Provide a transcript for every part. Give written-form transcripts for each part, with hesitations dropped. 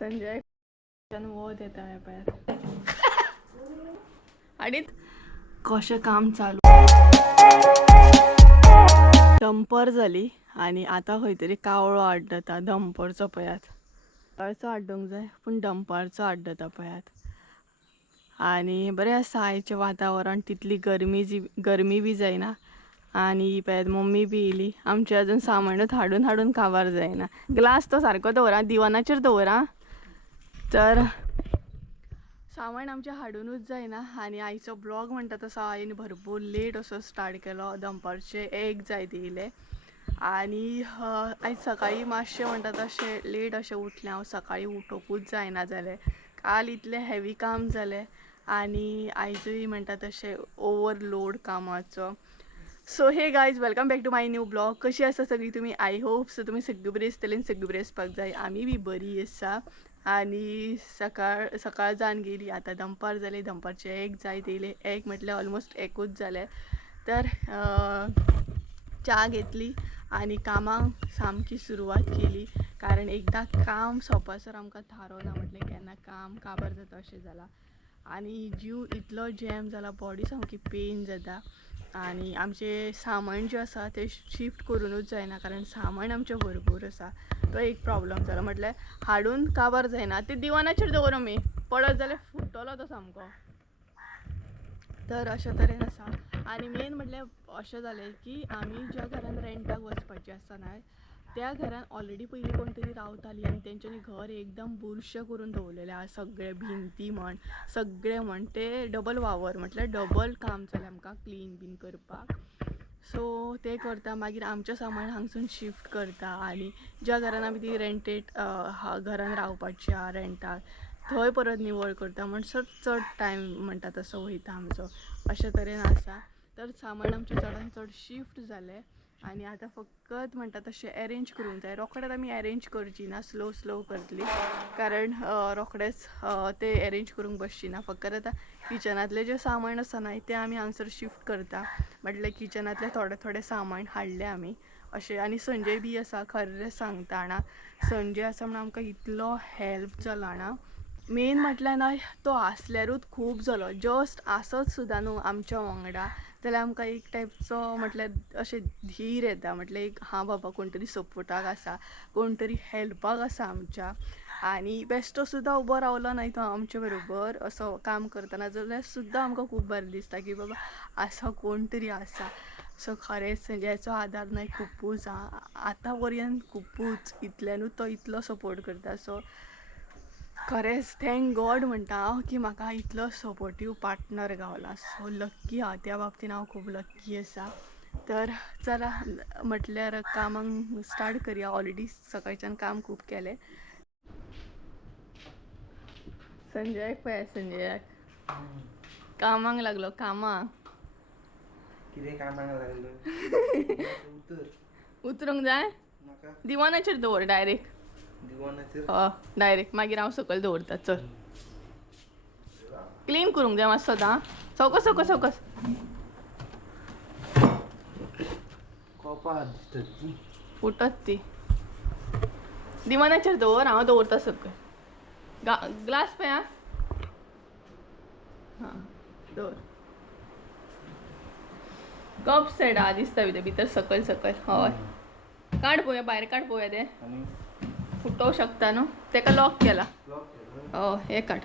संजय वध येता पायात आणि कशें काम चालू दंपर जाली आणि आता खंय तरी कावळो आड्डता दंपरचो पयात काळचो आड्डोंक जाय पूण दंपारचो आड्डता पयात आणि बरें आसा आयचें वातावरण तितली गरमी बी जायना आणि पयात मम्मी बी येयली आमचे अजून सामानूच हाडून हाडून काबार जायना ग्लास तो सारको दवरा दिवानाचेर दवरा तर सामान आमचे हाडूनच जायना आणि आयचो ब्लॉग म्हणटा तसो हांवें भरपूर लेट असो स्टार्ट केलो दनपारचे 1 जायत येयले आणि आयज सकाळी मातशें म्हणटा तशें लेट अशें उठलें हांव सकाळी उठोकूच जायना जालें काल इतलें हेवी काम जालें आणि आयजूय म्हणटा तशें ओवरलोड कामाचो so hey guys welcome back to my new blog कशी आसा सगळी तुमी आय होप सो तुमी सगळी बरी आसतली आनी सगळी बरी आसपाक जाय आमी बी बरी आसा आणि सकाळ जावन गेली आता दनपार जाली दनपारचे 1 जायत येयले 1 म्हटल्यार ऑलमोस्ट 1च जाले तर च्या घेतली आणि कामाक सामकी सुरवात केली कारण एकदा काम सोंपसर आमकां थारो ना म्हटलें केन्ना काम काबार जाता अशें जाला आणि जीव इतलो जॅम जाला बॉडी सामकी पेन जाता आणि आमचे सामान जे आसा ते शिफ्ट करूनच जायना कारण सामान आमचें भरपूर आसा तो एक प्रॉब्लम जाला म्हटल्यार हाडून काबार जायना ते दिवानाचेर दवरो मी पडत जाल्यार फुट्टलो तो सामको तर अशा तरेन आसा आणि मेन म्हटल्यार अशें जालें की आमी ज्या घरान रेंटाक वचपाचें आसा ना त्या घरान ऑलरेडी पयलीं कोण तरी रावताली आनी तेंच्यांनी घर एकदम बुरशें करून दवरलेलें आसा सगळे भिंती म्हण सगळे म्हण ते डबल वावर म्हटल्यार डबल काम जालें आमकां क्लीन बीन करपाक सो ते करता मागीर आमचें सामान हांगसून शिफ्ट करता आनी ज्या घरान आमी ती रेंटेड घरान रावपाची आहा रेंटाक थंय परत निवळ करता म्हण चड टायम म्हणटा तसो वयता आमचो अशे तरेन आसा तर सामान आमचें चडान चड शिफ्ट जालें आणि आता फकत म्हणटा तशें अरेंज करूंक जाय रोखडेच आमी अरेंज करची ना स्लो करतली कारण रोखडेच ते अरेंज करूंक बसची ना फकत आतां किचनांतलें जें सामान आसा ना तें आमी हांगसर शिफ्ट करता म्हटल्यार किचनांतलें थोडें सामान हाडलें आमी अशें आनी संजय बी आसा खरें सांगता जाणा संजय आसा म्हणून आमकां इतलो हेल्प जाला जाणा मेन म्हटल्यार ना तो आसल्यारूच खूब जालो जस्ट आसत सुद्दां न्हू आमच्या वांगडा जाल्यार आमकां एक टायपचो म्हटल्यार अशें धीर येता म्हटल्यार एक हां बाबा कोण तरी सपोर्टाक आसा कोण तरी हेल्पाक आसा आमच्या आनी बेश्टो सुद्दां उबो रावलो न्हय तो आमचे बरोबर असो काम करतना जाल्यार सुद्दां आमकां खूब बरें दिसता की बाबा आसा कोण तरी आसा सो खरेंच संजयाचो आदार न्हय खुबूच आतां पर्यंत खुबूच इतल्यानूच तो इतलो सपोर्ट करता सो खरेंच थँक गॉड म्हणटा हांव की म्हाका इतलो सपोर्टीव पार्टनर गावला सो लक्की हांव त्या बाबतीन हांव खूब लक्की आसा तर चला म्हटल्यार कामाक स्टार्ट करुया ऑलरेडी सकाळच्यान काम खूब केलें संजयाक पळय संजयाक कामाक लागलो कामाक कितें कामाक लागलो उतरूंक जाय दिवानाचेर दवर डायरेक्ट डायरेक्ट मागीर हांव सकयल दवरता चल क्लीन करूंक जाय मातसो आतां सवकस फुटत ती दिवानाचेर दवर हांव दवरता सकयल ग्लास पळय हां दवर कप सेट दिसता भितर सकयल हय काड पळोवया भायर काड पळोवया तें फुटोवं शकता न्हू तेका लॉक केला हे काड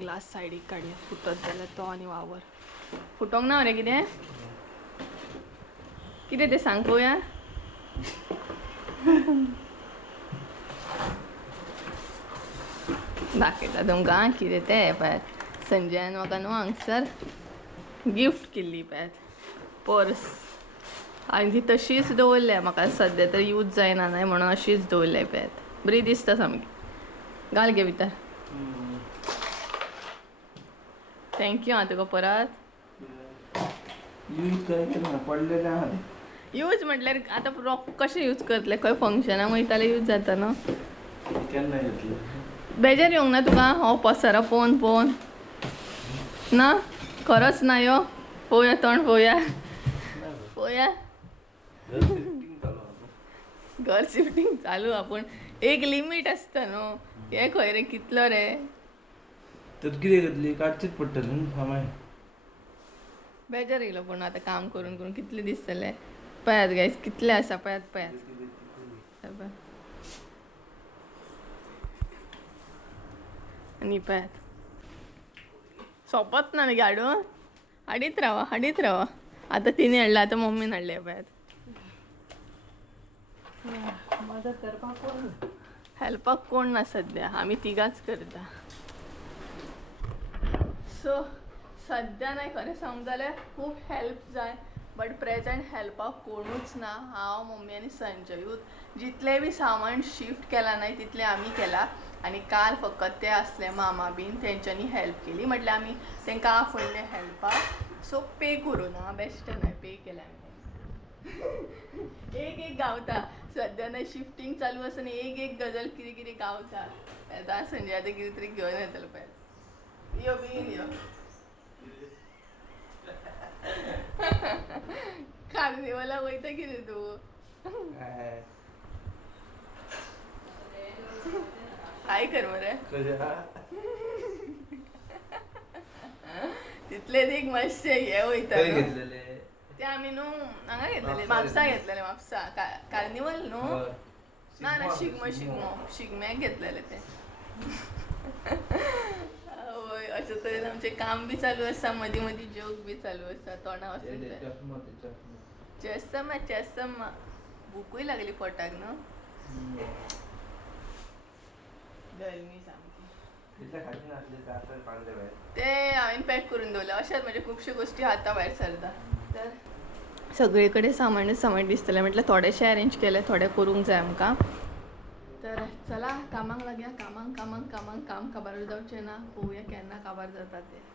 ग्लास सायडीक काडया फुटत जाल्यार तो आनी वावर फुटोंक ना रे कितें तें सांग पळोवया दाखयता तुमकां कितें तें पळय संजयान म्हाका न्हू हांगसर गिफ्ट केल्ली पळय पर्स आनी ती तशीच दवरल्या म्हाका सद्या तर यूज जायना न्हय म्हणून अशीच दवरल्या पळय बरी दिसता सामकी घाल गे भितर थँक्यू हां तुका परत यूज म्हटल्यार आतां कशें यूज करतले खंय फंक्शनाक वयताले यूज जाता न्हू बेजार येवंक ना तुका हो पसारा पळोवन ना खरोच ना यो पळोवया तोंड पळोवया घर शिफ्टिंग चालू आपण एक लिमिट असतं न्हू हे खंय रे कितलो रे तर कितें करतली काडचीच पडटली न्हू फामाय बेजार येयलो पूण आतां काम करून करून कितले दीस जाले पळयात गायस कितले आसा पळयात पळयात पळय. आनी पळयात सोंपत ना न्ही हाडून हाडीत रावा आतां तिने हाडला आतां मम्मीन हाडले पळयात मदत करपाक कोण हेल्पाक कोण ना सद्या आमी तिगाच करता सो सद्या नाही खरें सांग जाल्यार खूब हेल्प जाय बट प्रेझेंट हेल्पाक कोणूच ना हांव मम्मी आनी संजयूच जितलें बी सामान शिफ्ट केलां नाही तितलें आमी केलां आनी काल फकत ते आसले मामा बीन तेंच्यांनी हेल्प केली म्हटल्यार आमी तेंकां आपणले हेल्पाक सो पे करूं ना बेश्टें न्हय पे केलें आमी एक गावता सद्या ना शिफ्टिंग चालू आसा आनी एक गजाल कितें कितें गावता आतां संजय आतां कितें तरी घेवन येतलो पळय यो बेगीन यो कार्निवलाक वयता कितें तूं हाय कर मरे तितलेच एक मातशें हे वयता घेतलेले ते आमी न्हू हांगा घेतलेले म्हापसा कार्निवल न्हू ना ना शिगम्याक घेतलेले ते हय अशें तरेन आमचें काम बी चालू आसा मदीं मदीं जोक बी चालू आसा तोंडा वचून चेस्समा भूकूय लागली पोटाक न्हू गरमी सामकी ते हांवें पॅक करून दवरलें अशेंच म्हणजे खुबश्यो गोश्टी हाता भायर सरता तर सगळे कडेन सामान दिसतलें म्हटल्यार थोडेशें अरेंज केलें थोडें करूंक जाय आमकां तर चला कामाक लागया कामाक काम काबार जावचें ना पळोवया केन्ना काबार जाता ते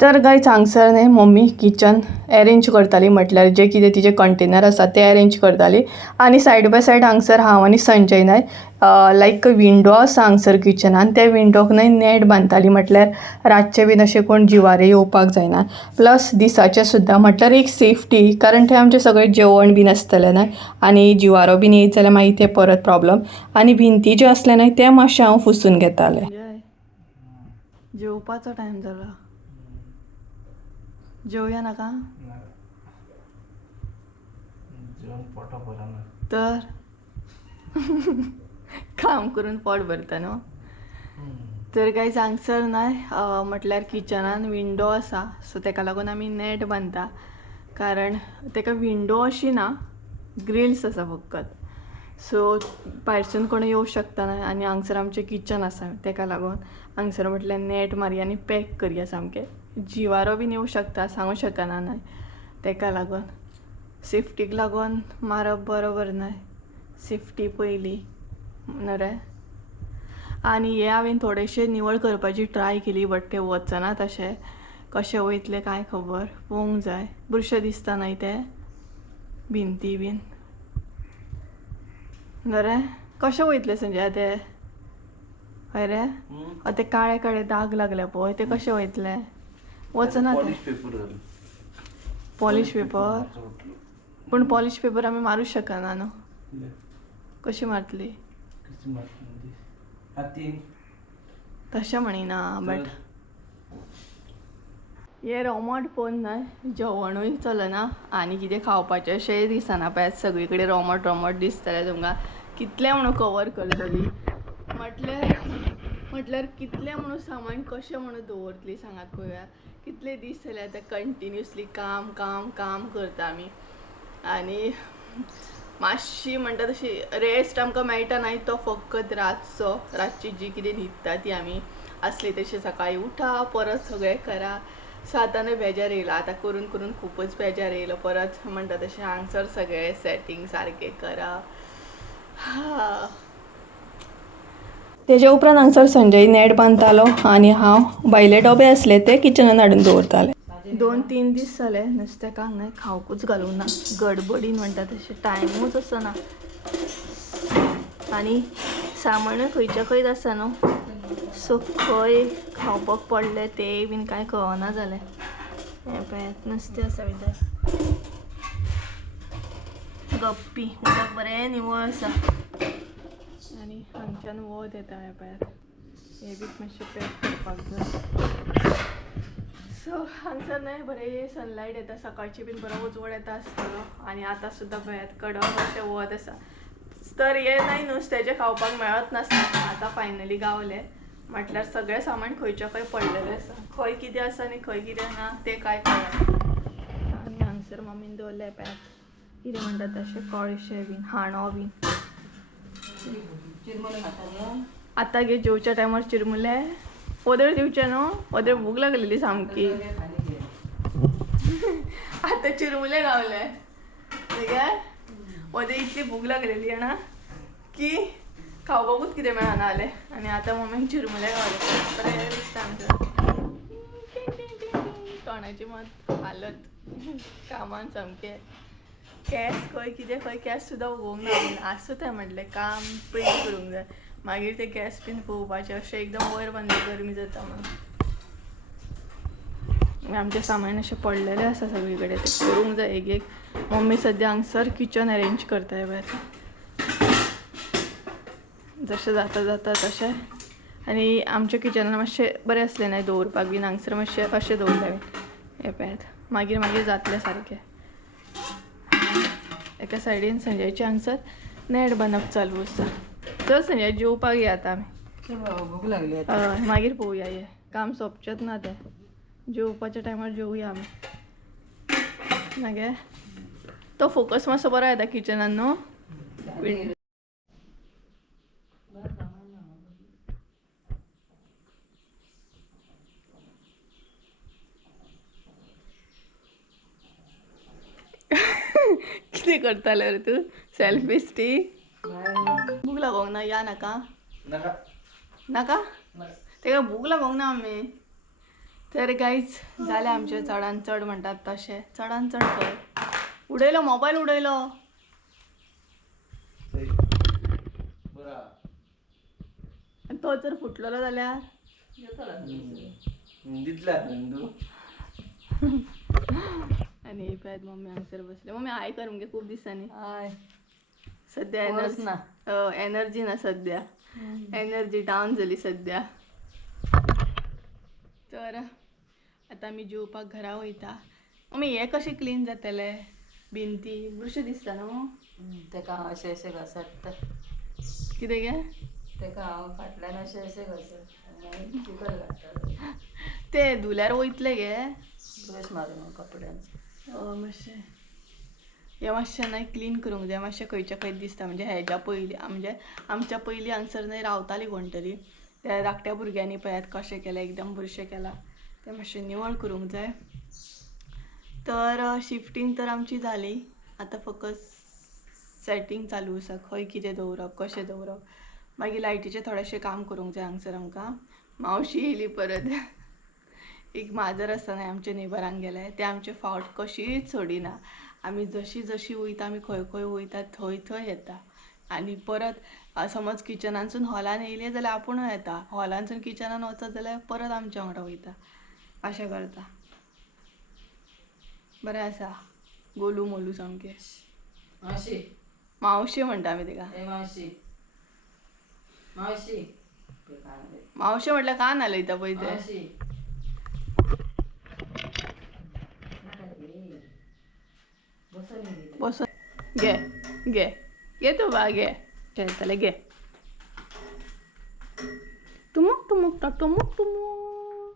तर गायज हांगसर न्हय मम्मी किचन अरेंज करताली म्हटल्यार जे कितें तिचे कंटेनर आसा ते अरेंज करताली आनी सायड बाय सायड हांगसर हांव आनी संजय न्हय लायक विंडो आसा हांगसर किचनान त्या विंडोक न्हय नेट बांदताली म्हटल्यार रातचे बीन अशें कोण जिवारे येवपाक जायना प्लस दिसाचें सुद्दां म्हटल्यार एक सेफ्टी कारण थंय आमचें सगळें जेवण बीन आसतलें न्हय आनी जिवारो बीन येयत जाल्यार मागीर तें परत प्रॉब्लम आनी भिंती ज्यो आसले न्हय ते मातशें हांव पुसून घेतालें जेवपाचो टायम जालो जेवया नाका तर काम करून पोट भरता न्हू तर कांय हांगसर न्हय म्हटल्यार किचनान विंडो आसा सो तेका लागून आमी नेट बांदता कारण तेका विंडो अशी ना ग्रिल्स आसा फकत सो भायरसून कोण येवं शकता न्हय आनी हांगसर आमचें किचन आसा तेका लागून हांगसर म्हटल्यार नेट मारया आनी पॅक करया सामकें जिवारो बीन येवं शकता सांगूं शकना न्हय तेका लागून सेफ्टीक लागून मारप बरोबर न्हय सेफ्टी पयली न्हू रे आनी हे हांवें थोडेशें निवळ करपाची ट्राय केली बट तें वचना तशें कशें वयतलें कांय खबर पळोवंक जाय बुरशें दिसता न्हय ते भिंती बीन न्हू रे कशें वयतलें संजय ते हय रे ते काळे काळे दाग लागले पळय ते कशें वयतले वचना ते पॉलिश पेपर पूण पॉलिश पेपर आमी मारूं शकना न्हू कशी मारतली तशें म्हणिना बट हे रोमट पळोवन न्हय जेवणूय चलना आनी कितें खावपाचें अशेंय दिसना पळय सगळी कडेन रोमट दिसतलें तुमकां कितलें म्हणून कवर करतली म्हटल्यार कितलें म्हणून सामान कशें म्हणून दवरतली सांगात पळोवया कितले दीस जाले आतां कंटिन्युअसली काम करता आमी आनी मातशी म्हणटा तशी रेस्ट आमकां मेळटा न्हय तो फकत रातची जी कितें न्हिदता ती आमी असली तशी सकाळी उठा परत सगळें करा सो आतां न्हय बेजार येयला आतां करून करून खूपच बेजार येयलो परत म्हणटा तशें हांगसर सगळें सेटींग सारकें करा तेजे उपरांत हांगसर संजय नेट बांदतालो आनी हांव भायले डबे आसले ते किचनान हाडून दवरतालें 2-3 दीस जाले नुस्तेकांक न्हय खावकूच घालूंक ना गडबडीन म्हणटा तशें टायमूच आसना आनी सामानूय खंयच्या खंयच आसा न्हू सो खंय खावपाक पडलें तेंय बीन कांय कळना जालें हें पळयात नुस्तें आसा भितर गप्पी उदक बरें निवळ आसा हांगच्यान वत येता ह्या पळयात हे बी मातशें पॅक करपाक जाय. सो हांगसर न्हय बरें सनलायट येता सकाळची बीन बरो उजवाड येता आसतलो आनी आतां सुद्दां पळयात कडक अशें वत आसा. तर हे नाही नुस्त्याचें खावपाक मेळत नासता आतां फायनली गावले म्हटल्यार सगळें सामान खंयच्या खंय पडलेलें आसा खंय कितें आसा आनी खंय कितें ना तें कांय कळना. आनी हांगसर मम्मीन दवरलें पळयात कितें म्हणटात तशें कळशे बीन हांडो बीन. आतां गे जेवच्या टायमार चिरमुले पदर दिवचे न्हू पदर भूक लागलेली सामकी. आतां चिरमुले गावले पदर इतली भूक लागलेली जाणा की खावपाकूच कितें मेळना जालें आनी आतां मम्मीक चिरमुले गावले बरें दिसता आमकां. तोंडाची मात हालत कामान सामकें केस खंय कितें खंय केस सुद्दां उगोवंक ना आसूं तें म्हटलें काम पयलीं करूंक जाय मागीर ते केस बीन पळोवपाचें अशें एकदम वयर बांदलें गरमी जाता म्हणून. आमचें सामान अशें पडलेलें आसा सगळी कडेन तें करूंक जाय एक एक. मम्मी सद्या हांगसर किचन अरेंज करताय पळय जशें जाता जाता तशें. आनी आमच्या किचनान मातशें बरें आसलें न्हय दवरपाक बीन हांगसर मातशें अशें दवरलें हें पळयात मागीर मागीर जातलें सारकें. एका सायडीन संजयच्या हांगसर नेट बांदप चालू आसा. तर संजय जेवपाक या आतां आमी भूक लागली हय मागीर पळोवया हे काम सोंपचेंच ना तें जेवपाच्या टायमार जेवया आमी नागे. तो फोकस मातसो बरो येता किचनान न्हू. कितें करताले रे तूं सेल्फी स्टीक भूक लागोंक ना या नाका नाका नाका तेका भूक लागोंक ना आमी. तर गायज जालें आमचें चडान चड म्हणटात तशें चडान चड खंय उडयलो मोबायल उडयलो. तो जर फुटलेलो जाल्यार दितला तूं. आनी पळयात मम्मी हांगसर बसले. मम्मी हाय कर मगे खूब दिसांनी. हाय सद्या एनर्जी ना एनर्जी ना सद्या एनर्जी डावन जाली सद्या. तर आतां आमी जेवपाक घरा वयता. मम्मी हे कशें क्लीन जातले भिंती बुरशें दिसता न्हू. तेका हांव अशें अशें घसत कितें गे तेका हांव फाटल्यान अशें अशें घसत चिकल घालता ते धुल्यार वयतले गे ब्रश मारून कपड्यांचो. मातशें हे मातशें न्हय क्लीन करूंक जाय मातशें खंयच्या खंय दिसता म्हणजे हेज्या पयलीं म्हणजे आमच्या पयलीं हांगसर न्हय रावतालीं कोण तरी त्या धाकट्या भुरग्यांनी पळयात कशें केलें एकदम बुरशें केलां तें मातशें निवळ करूंक जाय. तर शिफ्टींग तर आमची जाली आतां फकत सेटींग चालू आसा खंय कितें दवरप कशें दवरप मागीर लायटीचें थोडेंशें काम करूंक जाय हांगसर आमकां. मावशी येयली परत एक माजर आसा न्हय आमच्या नेबरांक गेलें तें आमचे फावट कशीच सोडिना. आमी जशीं जशीं वयता आमी खंय खंय वयता थंय थंय येता आनी परत समज किचनानसून हॉलान येयलें जाल्यार आपुणूय येता हॉलानसून किचनान वचत जाल्यार परत आमच्या वांगडा वयता अशें करता. बरें आसा गोलू मोलू सामकें. मावशी मावशी म्हणटा आमी तेका. ए मावशी मावशी मावशी म्हटल्यार कान हालयता पळय ते. मावशी बसून घे घे घे तू बा घे खेळटले घे टुमुक टुमुक टुमुक टुमुक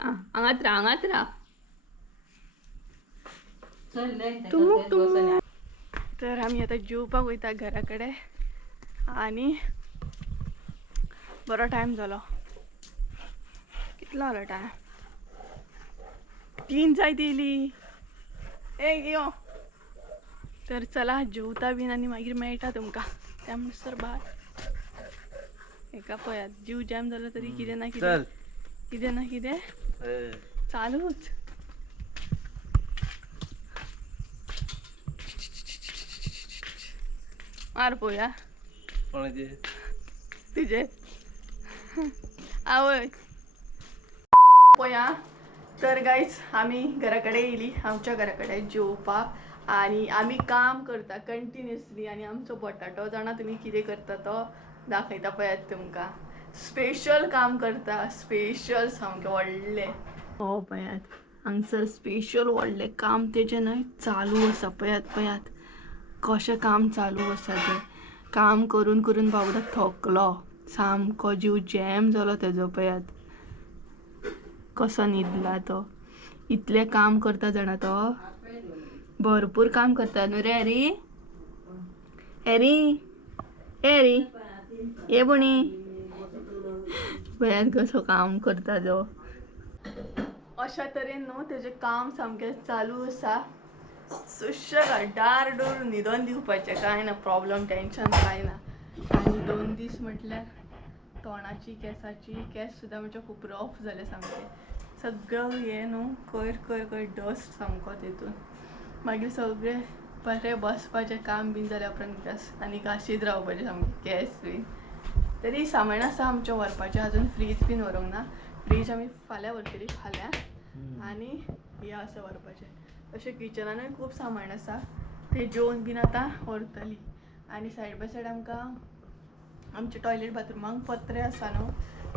हांगात राहा टुमुक टुमुक. तर आमी आतां जेवपाक वयता घरा कडेन आनी बरो टायम जालो. कितलो जालो टायम 3 जायत येयली. यो तर चला जेवता बीन आनी मागीर मेळटा तुमकां त्या म्हणसर भायर एका पळयात जीव जॅम जालो तरी कितें ना कितें कितें ना कितें चालूच. मार पळोवया कोणाचे तुजे आवय पळया. तर गायज आमी घरा कडेन येयली आमच्या घरा कडेन जेवपाक आणि आम्ही काम करता कंटिन्युअसली आणि आमचो बटाटो जाणा तुम्ही कितें करता तो दाखयता पळयात तुमकां. स्पेशल काम करता, स्पेशल सामकें व्हडलें. हो पळयात हांगसर स्पेशल व्हडलें काम तेजें न्हय चालू आसा. पळयात कशें काम चालू आसा तें. काम करून करून बाबडो थकलो सामको, जीव जॅम जालो तेजो. पळयात कसो न्हिदला तो. इतलें काम करता जाणा तो, भरपूर काम करता न्हू रे हॅरी. हॅरी हॅरी ये बुणी. पळयात कसो काम करता तो. अशा तरेन न्हू तेजें काम सामकें चालू आसा. सुशेगाद डार न्हिदोन दिवपाचें, कांय ना प्रॉब्लम, टेन्शन कांय ना. आनी 2 दीस म्हटल्यार तोंडाची केस सुद्दां म्हणजे खूब रफ जाले सामके. सगळं हें न्हू कोयर डस्ट सामको तितून. मागीर सगळें बरें बसपाचें काम बीन जाल्या उपरांत आनी घाशीत रावपाचें सामकें केस बीन. तरी सामान आसा आमचें व्हरपाचें, अजून फ्रीज बीन व्हरूंक ना. फ्रीज आमी फाल्यां व्हरतलीं फाल्यां. आनी हें आसा व्हरपाचें. अशें किचनानूय खूब सामान आसा, तें जेवण बीन आतां व्हरतलीं. आनी सायड बाय सायड आमकां आमच्या टॉयलेट बाथरुमांक पत्रे आसा न्हू,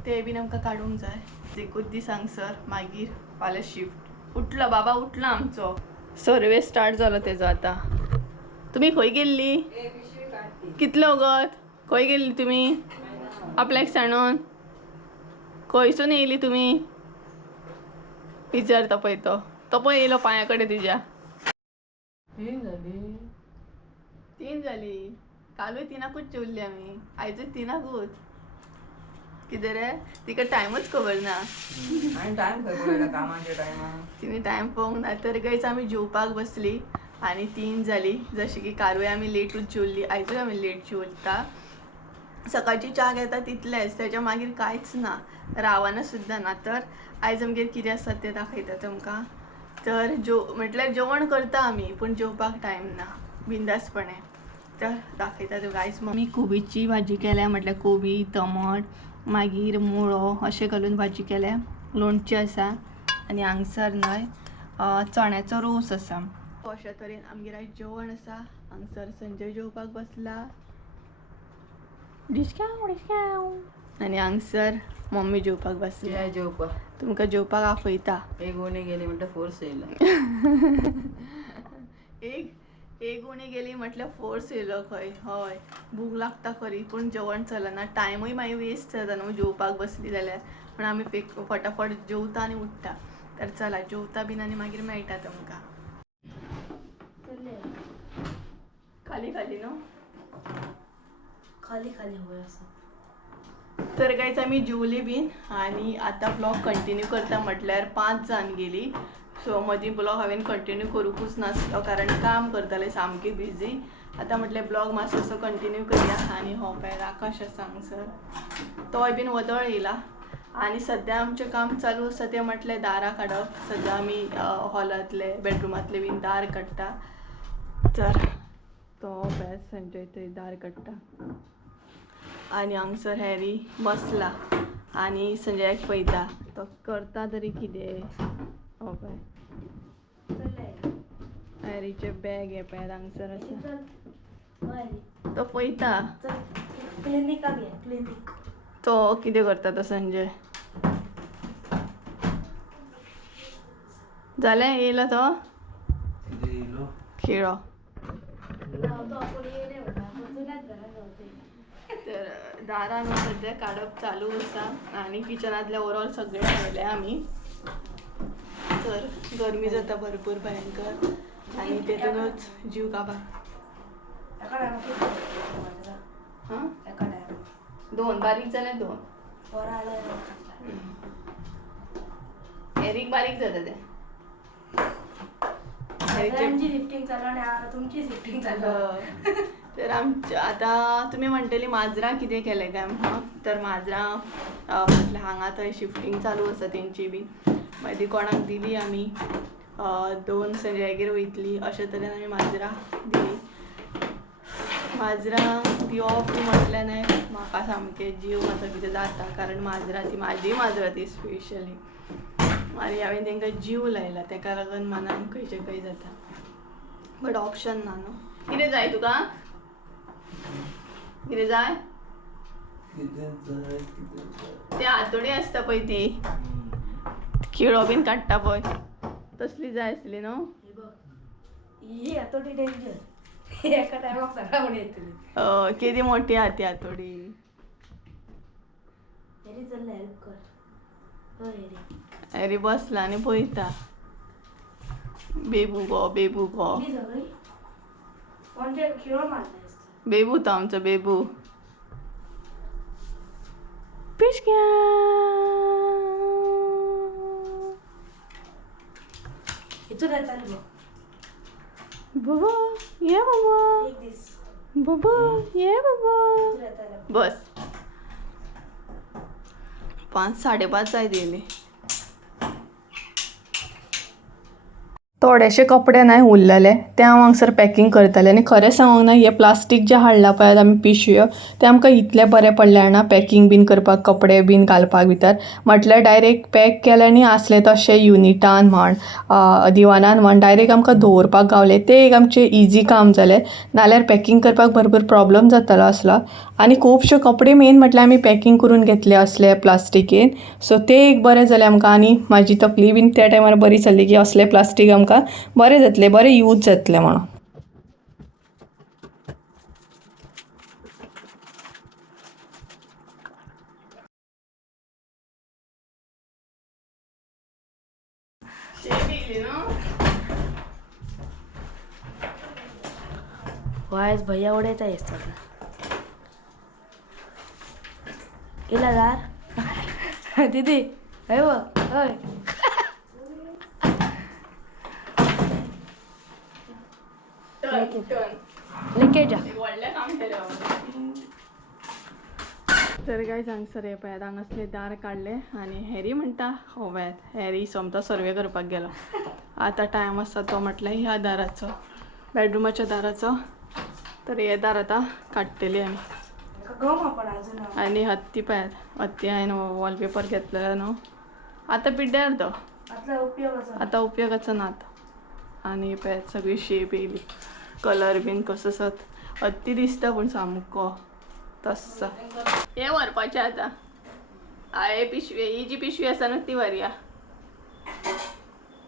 ते बीन आमकां काडूंक जाय. एकूच दीस हांगसर, मागीर फाल्यां शिफ्ट. उठलो बाबा, उठलो आमचो. सर्वे स्टार्ट जालो तेजो आतां. तुमी खंय गेल्ली? कितलो वगत खंय गेल्ली तुमी? आपल्याक सांडून खंयसून येयली तुमी? विचारता पळय तो पळय येयलो पांया कडेन तुज्या. 3 जाली. कालूय 3कूच जेवल्ली आमी, आयजूय 3कूच. कितें रे, तिका टायमूच खबर ना. तिने टायम पळोवंक ना. तर गायज आमी जेवपाक बसली आनी 3 जाली. जशें की कालूय आमी लेटूच जेवल्ली, आयजूय आमी लेट जेवता. सकाळची च्या घेता तितलेंच, तेच्या मागीर कांयच ना, रावना सुद्दां ना. तर आयज आमगेर कितें आसा तें दाखयता तुमकां. तर म्हटल्यार जेवण करता आमी, पूण जेवपाक टायम ना बिंदासपणे. तर दाखयता तुमकां. आयज मम्मी कोबीची भाजी केल्या, म्हटल्यार कोबी, टमाट, मागीर मुळो अशें घालून भाजी केल्या. लोणचें आसा आनी हांगसर न्हय चण्याचो रोस आसा. अशा तरेन आमगेर आयज जेवण आसा. हांगसर संजय जेवपाक बसला. आनी हांगसर मम्मी जेवपाक बसली. तुमकां जेवपाक आपयता. एक उणी गेली म्हणटा फोर्स येयला. एक उणी गेली म्हटल्यार फोर्स येयलो खंय. हय, भूक लागता खरी, पूण जेवण चलना. टायमूय मागीर वेस्ट जाता न्हू जेवपाक बसली जाल्यार. पूण आमी फटाफट जेवता आनी उठता. तर चला जेवता बीन आनी मागीर मेळटा तुमकां. खाली न्हू, खाली हवंय असं. तर गायज आमी जेवली बीन आनी आतां ब्लॉग कंटिन्यू करता. म्हटल्यार 5 जावन गेली. सो मदीं ब्लॉग हांवें कंटिन्यू करूंकूच नासलो, कारण काम करतालें सामकी बिजी. आतां म्हटल्यार ब्लॉग मातसो कंटिन्यू करया. आनी हो पळय आकाश आसा हांगसर, तोय बीन वदळ येयला. आनी सद्या आमचें काम चालू आसा तें म्हटल्यार दारां काडप. सद्या आमी हॉलांतले बेडरुमांतले बीन दार काडटा. तर तो पळय संजय थंय दार काडटा. आनी हांगसर हॅरी बसला आनी संजयाक पळयता तो करता तरी कितें. हो पळय हॅरीचे बॅग हे पळय हांगसर आसा, तो पळयता. तो कितें करता तो संजय. जालें, येयलो तो खेळो. तर दारां न्हू सद्या काडप चालू आसा आनी किचनांतले ओवरऑल सगळें ठेवलें आमी. तर गरमी जाता भरपूर भयंकर आनी तेतूनच जीव काबार. हां 2 बारीक जाले 2. एरीक बारीक जाता तें. लिफ्टिंग चालू आनी तुमची शिफ्टिंग चालू. तर आमच्या आतां तुमी म्हणटली माजरां कितें केलें काय म्हणून. तर माजरां म्हटल्यार हांगा थंय शिफ्टिंग चालू आसा तेंची बी. मागीर कोणाक दिली आमी, 2 संजयागेर वयतली. अशे तरेन आमी माजरां दिली. माजरां दिवप म्हटल्यार न्हय म्हाका सामकें जीव मातसो कितें जाता, कारण माजरां ती म्हाजी माजरां ती स्पेशली. आनी हांवें तांकां जीव लायला, ताका लागून मनाक खंयचें खंय जाता. बट ऑप्शन ना न्हू. कितें जाय तुका? कितें जाय? ते हातोडी आसता पळय ती किळो बीन काडटा पळय तसली जाय आसली न्हू. ही हातोडी डेंजर एका टायमाक सगळ्या येतली. किती मोठी आहा ती हातोडी. तरी चल हेल्प कर. अरे बसला आणि पळयता. बेबू गो बेबू गो. सगळी कोणते खिळो मारले. बेबू तो आमचो बेबू. पिशक्या. इथून येतात बघ. बाबा ये बाबा. एक दिस बाबा ये बाबा. इथून येतात. बस 5 5:30 जाय दिली. थोडेशे कपडे नाही उरलेले ते हांव हांगसर पॅकिंग करतलें आनी खरें सांगूंक ना हे प्लास्टीक जे हाडला पळय आमी पिशव्यो ते आमकां इतले बरे पडले ना पॅकिंग बीन करपाक कपडे बीन घालपाक भितर. म्हटल्यार डायरेक्ट पॅक केले आनी आसले तशे युनिटान म्हण दिवानान म्हण डायरेक्ट आमकां दवरपाक गावले. ते एक आमचें इजी काम जालें. नाल्यार पॅकिंग करपाक भरपूर प्रॉब्लम जातालो आसलो. आनी खुबशे कपडे मेन म्हटल्यार आमी पॅकिंग करून घेतले असले प्लास्टिकेन. सो ते एक बरें जालें आमकां. आनी म्हाजी तकली बीन त्या टायमार बरी जाल्ली की असले प्लास्टीक आमकां बरें जातले बरें यूज जातले म्हणून. वायस भैया उडयता येतात. केला दार दीदी हय बघ हय. लिकेज तर काय हांगसर हे पळयात हांगासले दार काडले आनी हॅरी म्हणटा होव्यात हॅरी सोमतो सर्वे करपाक गेलो. आतां टायम आसा तो म्हटल्यार ह्या दाराचो बेडरूमाच्या दाराचो. तर हे दार आतां काडटली आमी. आनी हत्ती पळयात हत्ती हांवें वॉलपेपर घेतलेलो न्हू आतां पिड्ड्यार तो आतां उपयोगाचो ना तो. आनी पळयात सगळी शेप येयली कलर बीन कसो सत हत्ती दिसता पूण सामको तस्सा. हे व्हरपाचें आतां हांवें पिशवी ही जी पिशवी आसा न्हू ती व्हरया.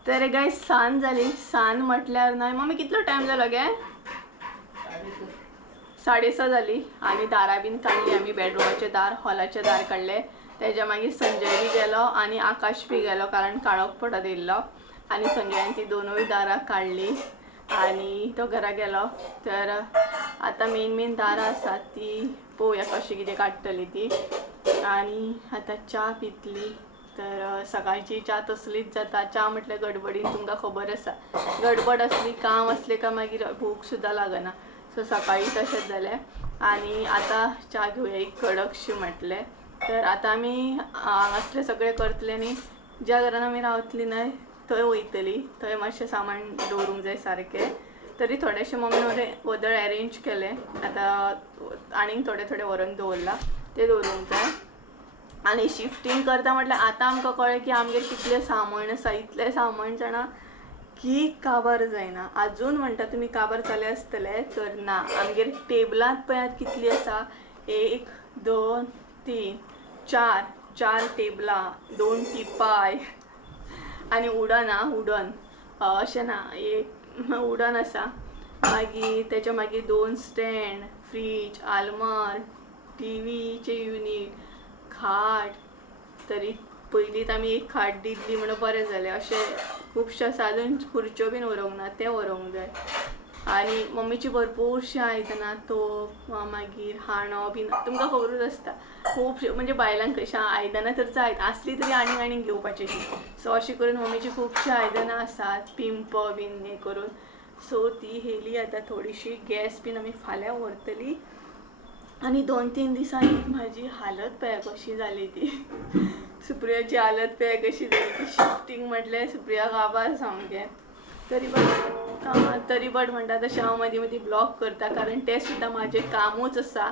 तर गाय सांज जाली. सांज म्हटल्यार ना मम्मी कितलो टायम जालो गे 6:30 जाली. आनी दारां बीन काडली आमी बेडरूमाचे दार हॉलाचे दार काडले. तेज्या मागीर संजय बी गेलो आनी आकाश बी गेलो कारण काळोख पडत येयल्लो. आनी संजयान ती दोनूय दारां काडली आनी तो घरा गेलो. तर आतां मेन दारां आसात ती पळोवया कशी कितें काडटली ती. आनी आतां च्या पितली. तर सकाळची च्या तसलीच जाता. च्या म्हटल्यार गडबडीन तुमकां खबर आसा गडबड असली काम असले का मागीर भूक सुद्दां लागना. सो सकाळी तशेंच जालें. आनी आतां च्या घेवया एक कडकशी म्हटलें. तर आतां आमी हांगासले सगळें करतले आनी ज्या घरान आमी रावतली न्हय थंय वयतली. थंय मातशें सामान दवरूंक जाय सारकें. तरी थोडेशें मम्मी वदळ अरेंज केले. आतां आनीक थोडे थोडे व्हरून दवरला ते दवरूंक जाय. आनी शिफ्टींग करता म्हटल्यार आतां आमकां कळ्ळें की आमगेर कितलें सामान आसा. इतलें सामान जाणा की काबार जायना. आजून म्हणटा तुमी काबार जाले आसतले तर ना. आमगेर टेबलांत पळयात कितलीं आसा 1 2 3 4 टेबलां 2 टिपाय आनी उडन अशें ना एक उडन आसा. मागीर तेच्या मागीर 2 स्टँड फ्रीज आलमार टीव्हीचे युनीट खाट. तरी पयलींच आमी एक खाट दिल्ली म्हणून बरें जालें. अशें खुबशे आसा. अजून खुर्च्यो बीन व्हरूंक ना ते व्हरूंक जाय. आनी मम्मीची भरपूरशीं आयदनां तोप मागीर हांडो बीन तुमकां खबरूच आसता खुबशे म्हणजे बायलांक कशें आयदनां तर जाय आसली तरी आनीक घेवपाची. सो अशें करून मम्मीची खुबशीं आयदनां आसात पिंप बीन हें करून. सो ती हेली आतां थोडीशी गॅस बीन आमी फाल्यां व्हरतली. आनी 2-3 दिसांनी म्हाजी हालत पळय कशी जाली ती सुप्रियाची हालत पळय कशी जाली ती. शिफ्टींग म्हटल्यार सुप्रिया काबार सामकें. तरी बट म्हणटा तशें हांव मदीं मदीं ब्लॉग करता कारण तें सुद्दां म्हाजें कामूच आसा.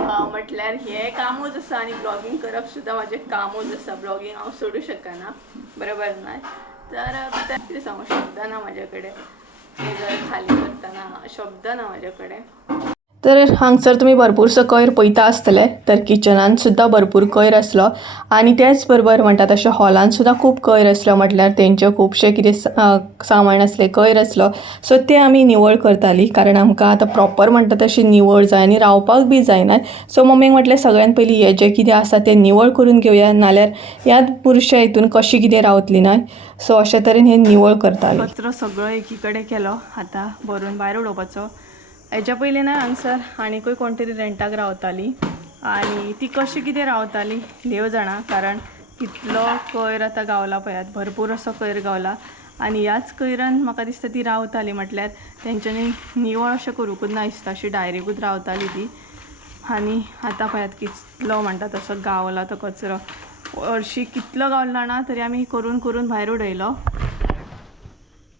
म्हटल्यार हें कामूच आसा आनी ब्लॉगींग करप सुद्दां म्हाजें कामूच आसा. ब्लॉगींग हांव सोडूं शकना बरोबर ना. तर कितें सांगूं शब्द ना म्हाजे कडेन. ते जर खाली करताना शब्द ना माझ्याकडे. तर हांगसर तुम्ही भरपूरसो कोयर पळयता आसतले. तर किचनान सुद्दां भरपूर कोयर आसलो आनी त्याच बरोबर म्हणटा तशें हॉलान सुद्दां खूब कोयर आसलो. म्हटल्यार तेंचे खुबशे कितें सामान आसलें, कोयर आसलो. सो ते आमी निवळ करतालीं कारण आमकां आतां प्रॉपर म्हणटा तशी निवळ जाय आनी रावपाक बी जायना. सो मम्मीक म्हटलें सगळ्यान पयलीं हें जें कितें आसा तें निवळ करून घेवया, नाल्यार ह्याच बुरशे हितून कशी कितें रावतली ना. सो अशे तरेन हें निवळ करतालीं. कचरो सगळो एकी कडेन केलो. आतां भरून भायर उडोवपाचो. हेच्या पयलीं ना हांगसर आनीकूय कोण तरी रेंटाक रावताली आनी ती कशी कितें रावताली देव जाणा. कारण कितलो कोयर आतां गावला पळयात, भरपूर असो कोयर गावला आनी ह्याच कोयरान म्हाका दिसता ती रावताली. म्हटल्यार तेंच्यांनी निवळ अशें करूंकूच ना दिसता, अशी डायरेक्टूच रावताली ती. आनी आतां पळयात कितलो म्हणटा तसो गावला तो कचरो. हरशी कितलो गावलो जाणा, तरी आमी करून करून भायर उडयलो.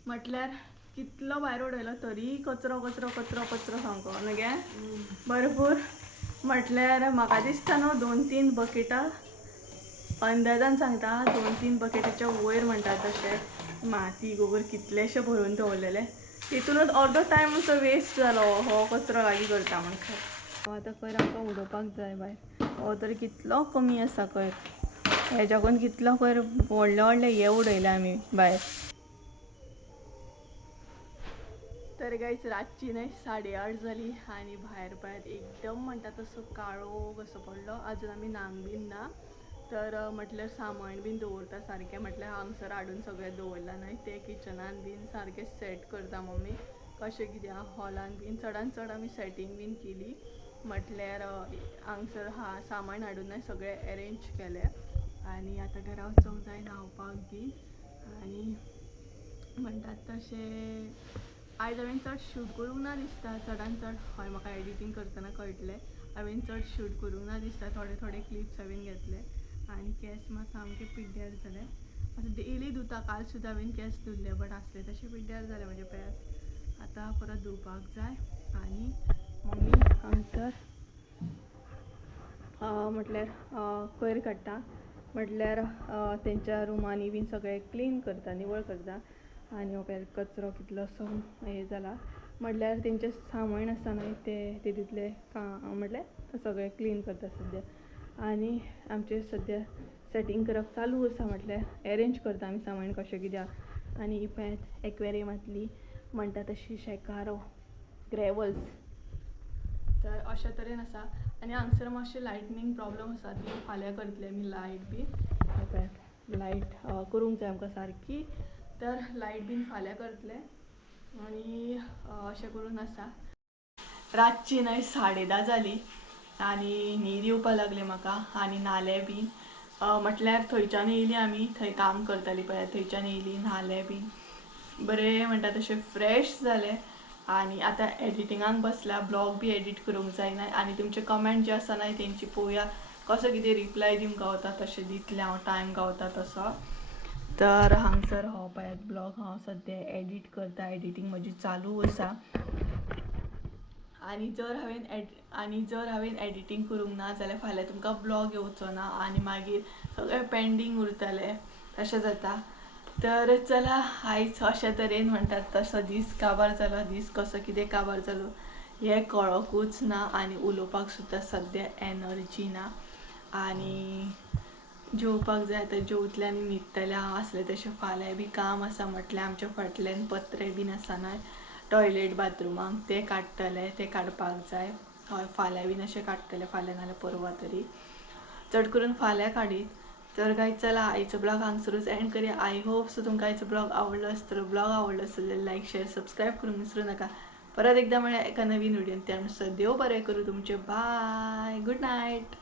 म्हटल्यार कितलो भायर उडयलो तरी कचरो कचरो कचरो कचरो सामको न्हू गे भरपूर. म्हटल्यार म्हाका दिसता न्हू 2-3 बकेटां अंदाजान सांगता, 2-3 बकेटाच्या वयर म्हणटात तशें माती गोबर कितलेशे भरून दवरलेले. तितूनच अर्दो टायम असो वेस्ट जालो हो कचरो लागीं करता म्हण खंय. आतां कोयर आमकां उडोवपाक जाय भायर. हो तरी कितलो कमी आसा कोयर. हेज्याकून कितलो कोयर व्हडले व्हडले हे उडयले आमी भायर. तर गायज रातची न्हय 8:30 जाली आनी भायर पळयात एकदम म्हणटा तसो काळो कसो पडलो. आजून आमी न्हांक बीन ना. तर म्हटल्यार सामान बीन दवरता सारकें. म्हटल्यार हांगसर हाडून सगळें दवरलां न्हय, तें किचनान बीन सारकें सेट करता मम्मी. कशें कितें हॉलान बीन चडान चड आमी सेटींग बीन केली. म्हटल्यार हांगसर सामान हाडून न्हय सगळें अरेंज केलें आनी आतां घरा वचूंक जाय न्हावपाक बीन. आनी म्हणटात तशें आयज हांवें चड शूट करूंक ना दिसता चडान चड. हय म्हाका एडिटींग करतना कळटलें हांवें चड शूट करूंक ना दिसता. थोडे थोडे क्लिप्स हांवें घेतले आनी केंस मात सामके पिड्ड्यार जाले. आतां डेली धुता, काल सुद्दां हांवें केंस धुल्ले बट आसले तशे पिड्ड्यार जाले म्हाजे पळयात. आतां परत धुवपाक जाय आनी मम्मी हांगसर म्हटल्यार कोयर काडटा. म्हटल्यार तेंच्या रुमांनी बीन सगळें क्लीन करता, निवळ करता. आनी हो पळयात कचरो कितलोसो हें जाला. म्हटल्यार तेंचें सामान आसा न्हय तें तितूंतलें म्हटल्यार सगळें क्लीन करता सद्या. आनी आमचें सद्या सेटींग करप चालू आसा. म्हटल्यार अरेंज करता आमी सामान कशें कितें. आनी ही पळयात एक्वेरियमांतली म्हणटा तशी शेकारो ग्रेवल्स. तर अशा तरेन आसा. आनी हांगसर मातशें लायटनींग प्रॉब्लम आसा, ती फाल्यां करतले आमी लायट बी. पळयात लायट करूंक जाय आमकां सारकी. तर लायट बीन फाल्यां करतले आनी अशें करून आसा. रातची न्हय 10:30 जाली आनी न्हीद येवपा लागली म्हाका आनी न्हालें बीन. म्हटल्यार थंयच्यान येयली आमी, थंय काम करतालीं पळयात, थंयच्यान येयली न्हालें बीन. बरें म्हणटा तशें फ्रेश जालें आनी आतां एडिटिंगाक बसल्या. ब्लॉग बी एडिट करूंक जायना आनी तुमचे कमेंट जे आसा न्हय तेंची पळोवया कसो कितें रिप्लाय दिवंक गावता. तशें दितलें हांव टायम गावता तसो. तर हांगसर हो पळयात ब्लॉग हांव सद्या एडिट करता. एडिटींग म्हजी चालू आसा. आनी जर हांवें एडिटींग करूंक ना जाल्यार फाल्यां तुमकां ब्लॉग येवचो ना आनी मागीर सगळें पेंडींग उरतलें, तशें जाता. तर चला आयज अशे तरेन म्हणटात तसो दीस काबार जालो. दीस कसो कितें काबार जालो हें कळोकूच ना आनी उलोवपाक सुद्दां सद्या एनर्जी ना. आनी जेवपाक जाय. आतां जेवतलें आनी न्हिदतलें हांव. आसलें तशें फाल्यां बी काम आसा. म्हटल्यार आमच्या फाटल्यान पत्रे बीन आसा न्हय टॉयलेट बाथरुमाक, ते काडटले, ते काडपाक जाय. हय फाल्यां बीन अशें काडटले, फाल्यां नाल्यार परवां तरी. चड करून फाल्यां काडीत. तर गायज चला आयचो ब्लॉग हांगसरूच एंड करूया. आय होप सो तुमकां आयचो ब्लॉग आवडलो आसतलो. ब्लॉग आवडलो आसतलो जाल्यार लायक शेअर सबस्क्रायब करूंक विसरूं नाका. परत एकदा मेळ्या एका नवीन व्हिडियोन. त्यानुसार देव बरें करूं तुमचें. Bye, good night.